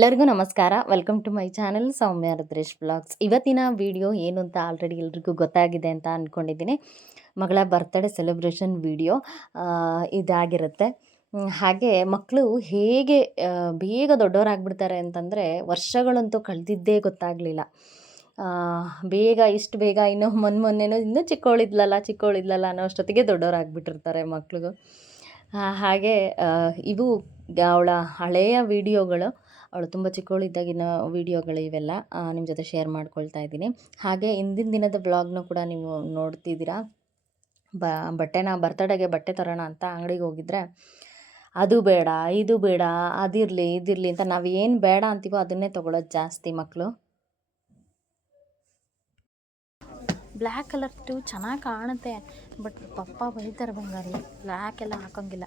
ಎಲ್ಲರಿಗೂ ನಮಸ್ಕಾರ. Welcome to my channel Soumya Rudresh blogs ಇವತ್ತಿನ ವಿಡಿಯೋ ಏನು ಅಂತ ಆಲ್ರೆಡಿ ಎಲ್ರಿಗೂ ಗೊತ್ತಾಗಿದೆ ಅಂತ ಅಂದ್ಕೊಂಡಿದ್ದೀನಿ ಮಗಳ ಬರ್ತ್ಡೇ ಸೆಲೆಬ್ರೇಷನ್ ವಿಡಿಯೋ ಇದಾಗಿರುತ್ತೆ. ಹಾಗೆ ಮಕ್ಕಳು ಹೇಗೆ ಬೇಗ ದೊಡ್ಡವರಾಗ್ಬಿಡ್ತಾರೆ ಅಂತಂದರೆ ವರ್ಷಗಳಂತೂ ಕಳೆದಿದ್ದೇ ಗೊತ್ತಾಗಲಿಲ್ಲ. ಬೇಗ ಇಷ್ಟು ಬೇಗ ಇನ್ನೂ ಮೊನ್ನೆ ಮೊನ್ನೆನೋ ಇನ್ನೂ ಚಿಕ್ಕವಳಿದ್ಲಲ್ಲ ಚಿಕ್ಕವಳಿದ್ಲಲ್ಲ ಅನ್ನೋ ಅಷ್ಟೊತ್ತಿಗೆ ದೊಡ್ಡವರಾಗ್ಬಿಟ್ಟಿರ್ತಾರೆ ಆ, ಹಾಗೆ ಇವು ಅವಳ ಹಳೆಯ ವಿಡಿಯೋಗಳು ಅವಳು ತುಂಬ ಚಿಕ್ಕವಳಿದ್ದಾಗಿನ ವೀಡಿಯೋಗಳು ಇವೆಲ್ಲ ನಿಮ್ಮ ಜೊತೆ ಶೇರ್ ಮಾಡ್ಕೊಳ್ತಾ ಇದ್ದೀನಿ. ಹಾಗೆ ಇಂದಿನ ದಿನದ ಬ್ಲಾಗ್ನೂ ಕೂಡ ನೀವು ನೋಡ್ತಿದ್ದೀರಾ? ಬ, ಬಟ್ಟೆನ, ಬರ್ತಡೆಗೆ ಬಟ್ಟೆ ತರೋಣ ಅಂತ ಅಂಗಡಿಗೆ ಹೋಗಿದ್ರೆ, ಅದು ಬೇಡ, ಇದು ಬೇಡ, ಅದಿರಲಿ, ಇದಿರಲಿ ಅಂತ ನಾವು ಏನು ಬೇಡ ಅಂತೀವೋ ಅದನ್ನೇ ತೊಗೊಳೋದು ಜಾಸ್ತಿ ಮಕ್ಕಳು ಬ್ಲ್ಯಾಕ್ ಕಲರ್ ಟು ಚೆನ್ನಾಗಿ ಕಾಣುತ್ತೆ ಬಟ್ ಪಪ್ಪ ಬೈತಾರೆ ಬಂಗಾರಿ. ಬ್ಲ್ಯಾಕ್ ಎಲ್ಲ ಹಾಕೋಂಗಿಲ್ಲ.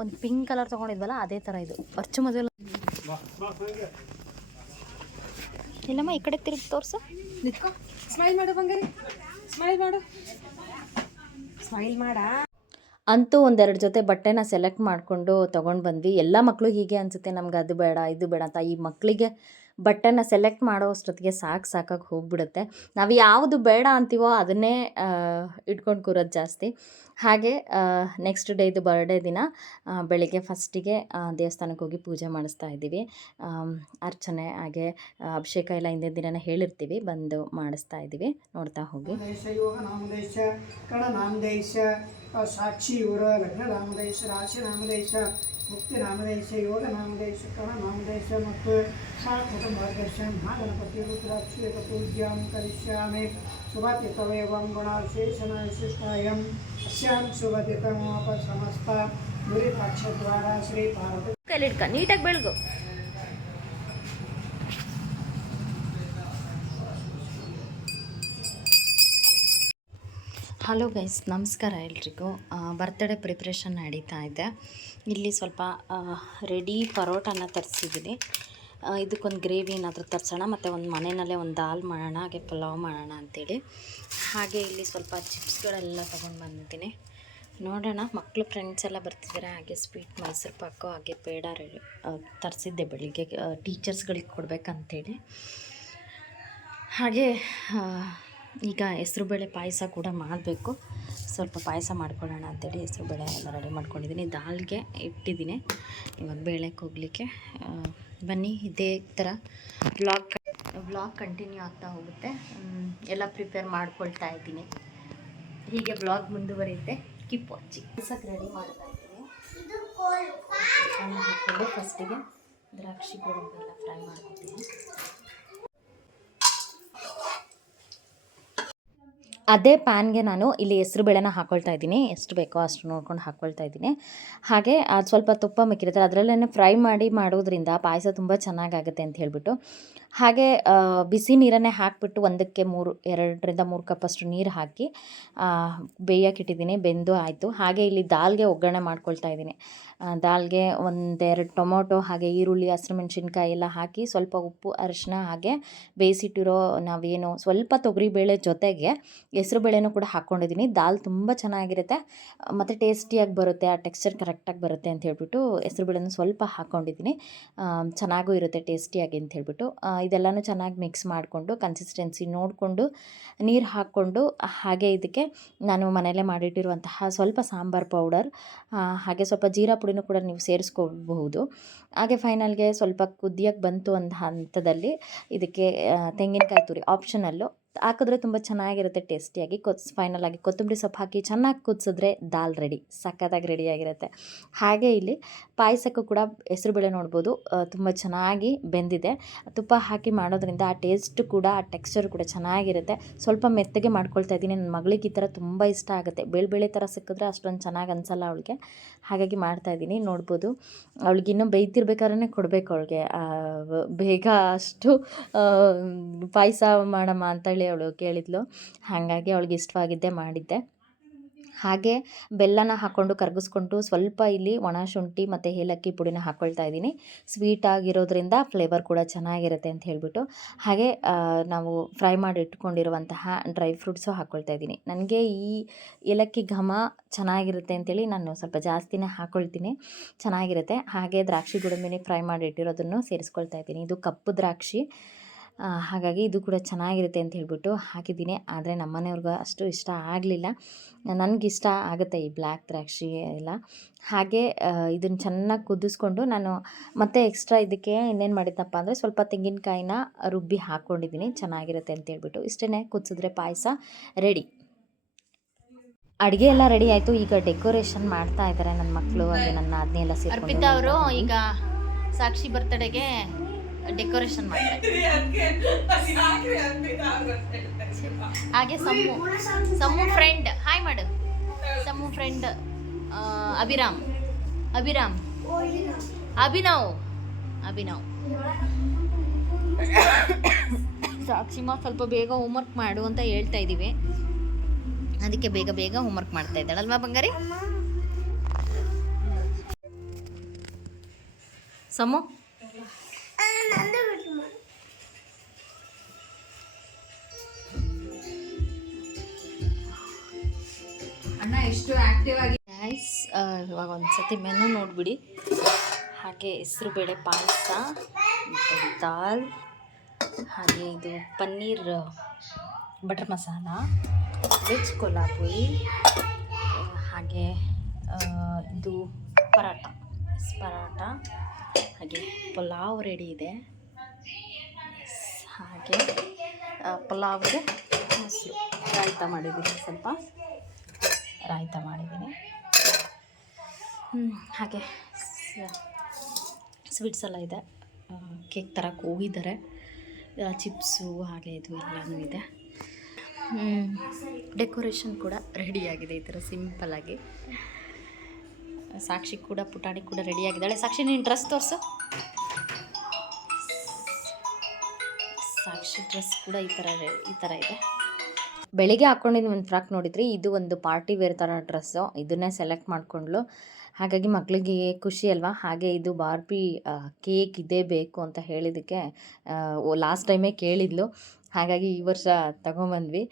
ಒಂದು ಪಿಂಕ್ ಕಲರ್ ತೊಗೊಂಡಿದ್ವಲ್ಲ, ಅದೇ ಥರ ಇದು. ಅರ್ಚು ಮದುವೆ ಇಲ್ಲಮ್ಮ ಈ ಕಡೆ ತಿರುಗಿ ತೋರ್ಸು. ನಿತ್ಕೋ ಸ್ಮೈಲ್ ಮಾಡು ಬಂಗಾರಿ. ಸ್ಮೈಲ್ ಮಾಡು. ಸ್ಮೈಲ್ ಮಾಡ. ಅಂತೂ ಒಂದೆರಡು ಜೊತೆ ಬಟ್ಟೆನ ಸೆಲೆಕ್ಟ್ ಮಾಡಿಕೊಂಡು ತೊಗೊಂಡು ಬಂದ್ವಿ. ಎಲ್ಲ ಮಕ್ಕಳು ಹೀಗೆ ಅನಿಸುತ್ತೆ ನಮ್ಗೆ ಅದು ಬೇಡ ಇದು ಬೇಡ ಅಂತ. ಈ ಮಕ್ಕಳಿಗೆ ಬಟ್ಟೆನ ಸೆಲೆಕ್ಟ್ ಮಾಡೋ ಅಷ್ಟೊತ್ತಿಗೆ ಸಾಕು ಸಾಕಾಗಿ ಹೋಗ್ಬಿಡುತ್ತೆ. ನಾವು ಯಾವುದು ಬೇಡ ಅಂತೀವೋ ಅದನ್ನೇ ಇಟ್ಕೊಂಡು ಕೂರೋದು ಜಾಸ್ತಿ. ಹಾಗೆ ನೆಕ್ಸ್ಟ್ ಡೇದು ಬರ್ಡೇ ದಿನ ಬೆಳಿಗ್ಗೆ ಫಸ್ಟಿಗೆ ದೇವಸ್ಥಾನಕ್ಕೆ ಹೋಗಿ ಪೂಜೆ ಮಾಡಿಸ್ತಾ ಇದ್ದೀವಿ. ಅರ್ಚನೆ ಹಾಗೆ ಅಭಿಷೇಕ ಎಲ್ಲ ಹಿಂದಿನ ದಿನನೇ ಹೇಳಿರ್ತೀವಿ. ಬಂದು ಮಾಡಿಸ್ತಾ ಇದ್ದೀವಿ. ನೋಡ್ತಾ ಹೋಗಿ. ಸಾಕ್ಷಿ ಇವರ ಲಗ್ನ ರಾಶಿ ನಾಮದೇಶ ಮುಕ್ತಿ ನಾಮದೇಶ ಯೋಗ ನಾಮದೇಶ ಕಣ ನಾಮದೇಶ ಮತ್ತು ಸಾತ್ವತ ಮಾರ್ಗದರ್ಶನ ಮಹಾಗಣಪತಿ ರುದ್ರಾಕ್ಷಿ ಪೂಜ್ಯಾಂ ಕರಿಷ್ಯಾಮಿ ಶುಭತಿತವೇವಂ ಗುಣಾಶೇಷಣ ವಿಶಿಷ್ಟಾಯಂ ಅಸ್ಯಾಂ ಶುಭತಿತಮೋಪ ಸಮಸ್ತ ನುರಿತಾಕ್ಷದ್ವಾರ ಶ್ರೀ ಪಾರ್ವತಿ ಕೈಲಿಡ್ಕ ನೀಟಾಗಿ ಬೆಳಗು. ಹಲೋ ಗೈಸ್ ನಮಸ್ಕಾರ ಎಲ್ರಿಗೂ. ಬರ್ತ್ಡೇ ಪ್ರಿಪ್ರೇಷನ್ ನಡೀತಾ ಇದೆ. ಇಲ್ಲಿ ಸ್ವಲ್ಪ ರೆಡಿ ಪರೋಟನ ತರಿಸಿದ್ದೀನಿ ಇದಕ್ಕೊಂದು ಗ್ರೇವಿ ಏನಾದರೂ ತರಿಸೋಣ, ಮತ್ತು ಒಂದು ಮನೆಯಲ್ಲೇ ಒಂದು ದಾಲ್ ಮಾಡೋಣ, ಹಾಗೆ ಪಲಾವ್ ಮಾಡೋಣ ಅಂತೇಳಿ. ಹಾಗೆ ಇಲ್ಲಿ ಸ್ವಲ್ಪ ಚಿಪ್ಸ್ಗಳೆಲ್ಲ ತೊಗೊಂಡು ಬಂದಿದ್ದೀನಿ. ನೋಡೋಣ ಮಕ್ಕಳು ಫ್ರೆಂಡ್ಸ್ ಎಲ್ಲ ಬರ್ತಿದ್ದಾರೆ ಹಾಗೆ ಸ್ವೀಟ್ ಮೈಸೂರು ಪಾಕು, ಹಾಗೆ ಪೇಡ ರೆಡಿ ತರಿಸಿದ್ದೆ ಬೆಳಿಗ್ಗೆ ಟೀಚರ್ಸ್ಗಳಿಗೆ ಕೊಡಬೇಕಂತೇಳಿ. ಹಾಗೆ ಈಗ ಹೆಸ್ರುಬೇಳೆ ಪಾಯಸ ಕೂಡ ಮಾಡಬೇಕು. ಸ್ವಲ್ಪ ಪಾಯಸ ಮಾಡ್ಕೊಳ್ಳೋಣ ಅಂತೇಳಿ ಹೆಸ್ರುಬೇಳೆ ಎಲ್ಲ ರೆಡಿ ಮಾಡ್ಕೊಂಡಿದ್ದೀನಿ. ದಾಲ್ಗೆ ಇಟ್ಟಿದ್ದೀನಿ. ಇವಾಗ ಬೇಳೆ ಹೋಗಲಿಕ್ಕೆ ಬನ್ನಿ ಇದೇ ಥರ ವ್ಲಾಗ್ ವ್ಲಾಗ್ ಕಂಟಿನ್ಯೂ ಆಗ್ತಾ ಹೋಗುತ್ತೆ. ಎಲ್ಲ ಪ್ರಿಪೇರ್ ಮಾಡ್ಕೊಳ್ತಾ ಇದ್ದೀನಿ. ಹೀಗೆ ವ್ಲಾಗ್ ಮುಂದುವರಿಯುತ್ತೆ. ಕಿಪ್ ವಾಚಿಂಗ್ ಪಾಯಸಕ್ಕೆ ರೆಡಿ ಮಾಡ್ತಾ ಇದ್ದೀನಿ. ಫಸ್ಟಿಗೆ ದ್ರಾಕ್ಷಿ ಗೋಡಂಬಿ ಎಲ್ಲ ಫ್ರೈ ಮಾಡ್ಕೊತೀನಿ. ಅದೇ ಪ್ಯಾನ್ಗೆ ನಾನು ಇಲ್ಲಿ ಹೆಸ್ರು ಬೇಳೆನ ಹಾಕ್ಕೊಳ್ತಾ ಇದ್ದೀನಿ. ಎಷ್ಟು ಬೇಕೋ ಅಷ್ಟು ನೋಡ್ಕೊಂಡು ಹಾಕ್ಕೊಳ್ತಾ ಇದ್ದೀನಿ. ಹಾಗೆ ಅದು ಸ್ವಲ್ಪ ತುಪ್ಪ ಮಿಕ್ಕಿರುತ್ತೆ. ಅದರಲ್ಲೇ ಫ್ರೈ ಮಾಡಿ ಮಾಡೋದ್ರಿಂದ ಪಾಯಸ ತುಂಬ ಚೆನ್ನಾಗಾಗುತ್ತೆ ಅಂತ ಹೇಳ್ಬಿಟ್ಟು. ಹಾಗೆ ಬಿಸಿ ನೀರನ್ನೇ ಹಾಕಿಬಿಟ್ಟು ಒಂದಕ್ಕೆ ಮೂರು ಎರಡರಿಂದ ಮೂರು ಕಪ್ಪಷ್ಟು ನೀರು ಹಾಕಿ ಆ, ಬೇಯಕ್ಕೆ ಇಟ್ಟಿದ್ದೀನಿ ಬೆಂದು ಆಯಿತು. ಹಾಗೆ ಇಲ್ಲಿ ದಾಲ್ಗೆ ಒಗ್ಗರಣೆ ಮಾಡ್ಕೊಳ್ತಾ ಇದ್ದೀನಿ. ದಾಲ್ಗೆ ಒಂದೆರಡು ಟೊಮೊಟೊ ಹಾಗೆ ಈರುಳ್ಳಿ ಹಸಿರುಮೆಣ್ಸಿನ್ಕಾಯಿ ಎಲ್ಲ ಹಾಕಿ ಸ್ವಲ್ಪ ಉಪ್ಪು ಅರಿಶಿನ ಹಾಗೆ ಬೇಯಿಸಿಟ್ಟಿರೋ ನಾವೇನು ಸ್ವಲ್ಪ ತೊಗರಿಬೇಳೆ ಜೊತೆಗೆ ಹೆಸ್ರುಬೇಳೆನೂ ಕೂಡ ಹಾಕ್ಕೊಂಡಿದ್ದೀನಿ. ದಾಲ್ ತುಂಬ ಚೆನ್ನಾಗಿರುತ್ತೆ. ಮತ್ತು ಟೇಸ್ಟಿಯಾಗಿ ಬರುತ್ತೆ ಆ ಟೆಕ್ಸ್ಚರ್ ಕರೆಕ್ಟಾಗಿ ಬರುತ್ತೆ ಅಂತ ಹೇಳ್ಬಿಟ್ಟು ಹೆಸರುಬೇಳೆನೂ ಸ್ವಲ್ಪ ಹಾಕ್ಕೊಂಡಿದ್ದೀನಿ. ಚೆನ್ನಾಗೂ ಇರುತ್ತೆ ಟೇಸ್ಟಿಯಾಗಿ ಅಂತ ಹೇಳ್ಬಿಟ್ಟು. ಇದೆಲ್ಲನೂ ಚೆನ್ನಾಗಿ ಮಿಕ್ಸ್ ಮಾಡಿಕೊಂಡು ಕನ್ಸಿಸ್ಟೆನ್ಸಿ ನೋಡಿಕೊಂಡು, ನೀರು ಹಾಕ್ಕೊಂಡು, ಹಾಗೆ ಇದಕ್ಕೆ ನಾನು ಮನೆಯಲ್ಲೇ ಮಾಡಿಟ್ಟಿರುವಂತಹ ಸ್ವಲ್ಪ ಸಾಂಬಾರ್ ಪೌಡರ್ ಹಾಗೆ ಸ್ವಲ್ಪ ಜೀರಾ ಪುಡಿನೂ ಕೂಡ ನೀವು ಸೇರಿಸ್ಕೋಬಹುದು. ಹಾಗೆ ಫೈನಲ್ಗೆ ಸ್ವಲ್ಪ ಕುದಿಯೋಕ್ಕೆ ಬಂತು ಅಂತ ಹಂತದಲ್ಲಿ ಇದಕ್ಕೆ ತೆಂಗಿನಕಾಯಿ ತುರಿ ಆಪ್ಷನಲ್ಲು ಹಾಕಿದ್ರೆ ತುಂಬ ಚೆನ್ನಾಗಿರುತ್ತೆ ಟೇಸ್ಟಿಯಾಗಿ. ಕೊತ್ ಫೈನಲ್ ಆಗಿ ಕೊತ್ತಂಬರಿ ಸೊಪ್ಪು ಹಾಕಿ ಚೆನ್ನಾಗಿ ಕುದಿಸಿದ್ರೆ ದಾಲ್ ರೆಡಿ ಸಕ್ಕತ್ತಾಗಿ ರೆಡಿಯಾಗಿರುತ್ತೆ ಹಾಗೆ ಇಲ್ಲಿ ಪಾಯಸಕ್ಕೂ ಕೂಡ ಹೆಸರುಬೇಳೆ ನೋಡ್ಬೋದು. ತುಂಬ ಚೆನ್ನಾಗಿ ಬೆಂದಿದೆ. ತುಪ್ಪ ಹಾಕಿ ಮಾಡೋದ್ರಿಂದ ಆ ಟೇಸ್ಟ್ ಕೂಡ, ಆ ಟೆಕ್ಸ್ಚರ್ ಕೂಡ ಚೆನ್ನಾಗಿರುತ್ತೆ. ಸ್ವಲ್ಪ ಮೆತ್ತಗೆ ಮಾಡ್ಕೊಳ್ತಾ ಇದ್ದೀನಿ. ನನ್ನ ಮಗಳಿಗೆ ಈ ಥರ ತುಂಬ ಇಷ್ಟ ಆಗುತ್ತೆ. ಬೇಳೆ ಬೇಳೆ ಥರ ಸಿಕ್ಕಿದ್ರೆ ಅಷ್ಟೊಂದು ಚೆನ್ನಾಗಿ ಅನಿಸಲ್ಲ ಅವಳಿಗೆ. ಹಾಗಾಗಿ ಮಾಡ್ತಾ ಇದ್ದೀನಿ. ನೋಡ್ಬೋದು. ಅವಳಿಗೆ ಇನ್ನೂ ಬೇಯ್ತಿರ್ಬೇಕಾದ್ರೆ ಕೊಡಬೇಕು ಅವಳಿಗೆ. ಬೇಗ ಅಷ್ಟು ಪಾಯಸ ಮಾಡಮ್ಮ ಅಂತೇಳಿ ಅವಳು ಕೇಳಿದ್ಲು. ಹಾಗಾಗಿ ಅವಳಿಗೆ ಇಷ್ಟವಾಗಿದ್ದೇ ಮಾಡಿದ್ದೆ. ಹಾಗೆ ಬೆಲ್ಲನ ಹಾಕ್ಕೊಂಡು ಕರಗಿಸ್ಕೊಂಡು ಸ್ವಲ್ಪ ಇಲ್ಲಿ ಒಣ ಶುಂಠಿ ಮತ್ತು ಏಲಕ್ಕಿ ಪುಡಿನ ಹಾಕ್ಕೊಳ್ತಾ ಇದ್ದೀನಿ. ಸ್ವೀಟ್ ಆಗಿರೋದ್ರಿಂದ ಫ್ಲೇವರ್ ಕೂಡ ಚೆನ್ನಾಗಿರುತ್ತೆ ಅಂತ ಹೇಳಿಬಿಟ್ಟು. ಹಾಗೆ ನಾವು ಫ್ರೈ ಮಾಡಿ ಇಟ್ಕೊಂಡಿರುವಂತಹ ಡ್ರೈ ಫ್ರೂಟ್ಸು ಹಾಕ್ಕೊಳ್ತಾ ಇದ್ದೀನಿ. ನನಗೆ ಈ ಏಲಕ್ಕಿ ಘಮ ಚೆನ್ನಾಗಿರುತ್ತೆ ಅಂತೇಳಿ ನಾನು ಸ್ವಲ್ಪ ಜಾಸ್ತಿನೇ ಹಾಕ್ಕೊಳ್ತೀನಿ ಚೆನ್ನಾಗಿರುತ್ತೆ. ಹಾಗೆ ದ್ರಾಕ್ಷಿ ಗೋಡಂಬಿನಿ ಫ್ರೈ ಮಾಡಿ ಇಟ್ಟಿರೋದನ್ನು ಸೇರಿಸ್ಕೊಳ್ತಾ ಇದ್ದೀನಿ. ಇದು ಕಪ್ಪು ದ್ರಾಕ್ಷಿ. ಹಾಗಾಗಿ ಇದು ಕೂಡ ಚೆನ್ನಾಗಿರುತ್ತೆ ಅಂತ ಹೇಳ್ಬಿಟ್ಟು ಹಾಕಿದ್ದೀನಿ. ಆದರೆ ನಮ್ಮನೆಯವ್ರಿಗೂ ಅಷ್ಟು ಇಷ್ಟ ಆಗಲಿಲ್ಲ. ನನಗಿಷ್ಟ ಆಗುತ್ತೆ ಈ ಬ್ಲ್ಯಾಕ್ ದ್ರಾಕ್ಷಿ ಎಲ್ಲ. ಹಾಗೆ ಇದನ್ನು ಚೆನ್ನಾಗಿ ಕುದಿಸ್ಕೊಂಡು ನಾನು ಮತ್ತೆ ಎಕ್ಸ್ಟ್ರಾ ಇದಕ್ಕೆ ಇನ್ನೇನು ಮಾಡಿದ್ದಪ್ಪ ಅಂದರೆ ಸ್ವಲ್ಪ ತೆಂಗಿನಕಾಯಿನ ರುಬ್ಬಿ ಹಾಕ್ಕೊಂಡಿದ್ದೀನಿ ಚೆನ್ನಾಗಿರುತ್ತೆ ಅಂತ ಹೇಳ್ಬಿಟ್ಟು. ಇಷ್ಟೇ ಕುದಿಸಿದ್ರೆ ಪಾಯಸ ರೆಡಿ. ಅಡುಗೆ ಎಲ್ಲ ರೆಡಿ ಆಯಿತು. ಈಗ ಡೆಕೋರೇಷನ್ ಮಾಡ್ತಾ ಇದ್ದಾರೆ ನನ್ನ ಮಕ್ಕಳು ಹಾಗೆ ನನ್ನ ಅದನ್ನೆಲ್ಲ ಅರ್ಪಿತಾ ಅವರು ಈಗ ಸಾಕ್ಷಿ ಬರ್ತಡೆಗೆ ಡೆಕೋರೇಷನ್ ಮಾಡ್ತಾರೆ ಹಾಗೆ ಸಮು ಸಮು ಫ್ರೆಂಡ್ ಹಾಯ್ ಮಾಡು ಸಮು ಫ್ರೆಂಡ್ ಅಭಿರಾಮ್. ಅಭಿರಾಮ್. ಅಭಿನವ್. ಅಭಿನವ್. ಸಾಕ್ಷಿಮಾ ಸ್ವಲ್ಪ ಬೇಗ ಹೋಮ್ವರ್ಕ್ ಮಾಡು ಅಂತ ಹೇಳ್ತಾ ಇದ್ದೀವಿ ಅದಕ್ಕೆ ಬೇಗ ಬೇಗ ಹೋಮ್ವರ್ಕ್ ಮಾಡ್ತಾ ಇದ್ದಾಳಲ್ವಾ ಬಂಗಾರಿ? ಸಮು? ಎಷ್ಟು ಆಕ್ಟಿವ್ ಆಗಿ ಗೈಸ್ ಇವಾಗ ಒಂದು ಸತಿ ಮೆನು ನೋಡಿಬಿಡಿ. ಹಾಗೆ ಹೆಸರು ಬೇಳೆ ಪಾಯಸ ದಾಲ್, ಹಾಗೆ ಇದು ಪನ್ನೀರ್ ಬಟರ್ ಮಸಾಲ, ವೆಜ್ ಕೊಲ್ಹಾಪುರಿ ಹಾಗೆ ಇದು ಪರಾಟ ಪರಾಟ ಹಾಗೆ ಪಲಾವ್ ರೆಡಿ ಇದೆ. ಹಾಗೆ ಪಲಾವ್ಗೆ ಮೊಸರು. ರಾಯ್ತ ಮಾಡಿದ್ದೀನಿ ಸ್ವಲ್ಪ? ರಾಯ್ತ ಮಾಡಿದ್ದೀನಿ. ಹಾಗೆ ಸ್ವೀಟ್ಸ್ ಎಲ್ಲ ಇದೆ. ಕೇಕ್ ತರಕ್ಕೆ ಹೋಗಿದ್ದಾರೆ. ಚಿಪ್ಸು ಹಾಗೆ ಇದು ಎಲ್ಲನೂ ಇದೆ. ಡೆಕೋರೇಷನ್ ಕೂಡ ರೆಡಿಯಾಗಿದೆ ಈ ಥರ ಸಿಂಪಲ್ಲಾಗಿ ಸಾಕ್ಷಿ ಕೂಡ, ಪುಟಾಣಿ ಕೂಡ ರೆಡಿಯಾಗಿದ್ದಾಳೆ ಸಾಕ್ಷಿ, ನೀನು ಡ್ರೆಸ್ ತೋರಿಸು. ಸಾಕ್ಷಿ ಡ್ರೆಸ್ ಕೂಡ ಈ ಥರ ಈ ಥರ ಇದೆ. ಬೆಳಿಗ್ಗೆ ಹಾಕ್ಕೊಂಡಿದ್ದು ಒಂದು ಫ್ರಾಕ್ ನೋಡಿದ್ರಿ, ಇದು ಒಂದು ಪಾರ್ಟಿ ವೇರ್ ಥರ ಡ್ರೆಸ್ಸು ಇದನ್ನೇ ಸೆಲೆಕ್ಟ್ ಮಾಡ್ಕೊಂಡ್ಲು ಹಾಗಾಗಿ ಮಕ್ಕಳಿಗೆ ಖುಷಿ ಅಲ್ವಾ? ಹಾಗೆ ಇದು ಬಾರ್ಬಿ ಕೇಕ್ ಇದೇ ಬೇಕು ಅಂತ ಹೇಳಿದ್ದಕ್ಕೆ ಲಾಸ್ಟ್ ಟೈಮೇ ಕೇಳಿದ್ಲು. ಹಾಗಾಗಿ ಈ ವರ್ಷ ತಗೊಂಬಂದ್ವಿ.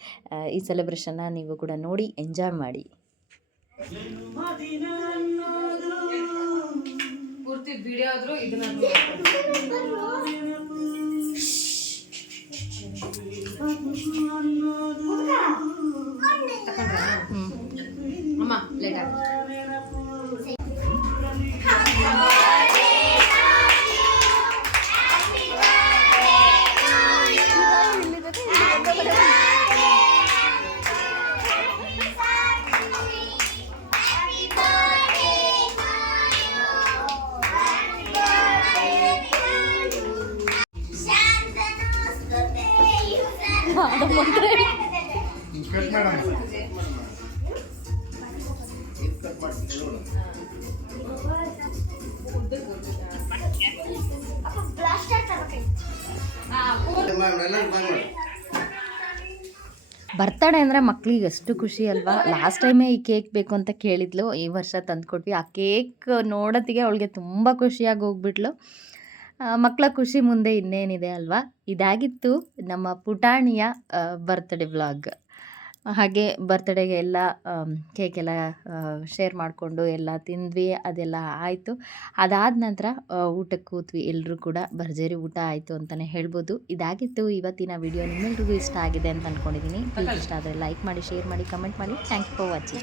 ಈ ಸೆಲೆಬ್ರೇಷನ್ನ ನೀವು ಕೂಡ ನೋಡಿ ಎಂಜಾಯ್ ಮಾಡಿ. ಪೂರ್ತಿ ವಿಡಿಯೋ ಆದ್ರೂ ಇದನ್ನ? ಅಮ್ಮ ಲೇಟ್ ಆಗುತ್ತೆ ಬರ್ತಡೇ ಅಂದರೆ ಮಕ್ಳಿಗೆ ಎಷ್ಟು ಖುಷಿ ಅಲ್ವಾ? ಲಾಸ್ಟ್ ಟೈಮೇ ಈ ಕೇಕ್ ಬೇಕು ಅಂತ ಕೇಳಿದ್ಲು, ಈ ವರ್ಷ ತಂದುಕೊಟ್ವಿ ಆ ಕೇಕ್ ನೋಡೋತ್ತಿಗೆ ಅವಳಿಗೆ ತುಂಬ ಖುಷಿಯಾಗಿ ಹೋಗ್ಬಿಟ್ಲು. ಮಕ್ಕಳ ಖುಷಿ ಮುಂದೆ ಇನ್ನೇನಿದೆ ಅಲ್ವಾ? ಇದಾಗಿತ್ತು ನಮ್ಮ ಪುಟಾಣಿಯ ಬರ್ತ್ಡೇ ವ್ಲಾಗ್ ಹಾಗೆ ಬರ್ತ್ಡೇಗೆ ಎಲ್ಲ ಕೇಕ್ ಎಲ್ಲ ಶೇರ್ ಮಾಡಿಕೊಂಡು ಎಲ್ಲ ತಿಂದ್ವಿ, ಅದೆಲ್ಲ ಆಯಿತು. ಅದಾದ ನಂತರ ಊಟಕ್ಕೆ ಕೂತ್ವಿ. ಎಲ್ಲರೂ ಕೂಡ ಭರ್ಜರಿ ಊಟ ಆಯಿತು ಅಂತಲೇ ಹೇಳ್ಬೋದು. ಇದಾಗಿತ್ತು ಇವತ್ತಿನ ವಿಡಿಯೋ ನಿಮ್ಮೆಲ್ರಿಗೂ ಇಷ್ಟ ಆಗಿದೆ ಅಂತ ಅಂದ್ಕೊಂಡಿದ್ದೀನಿ ಇಷ್ಟ ಆದರೆ ಲೈಕ್ ಮಾಡಿ ಶೇರ್ ಮಾಡಿ ಕಮೆಂಟ್ ಮಾಡಿ. Thank you for watching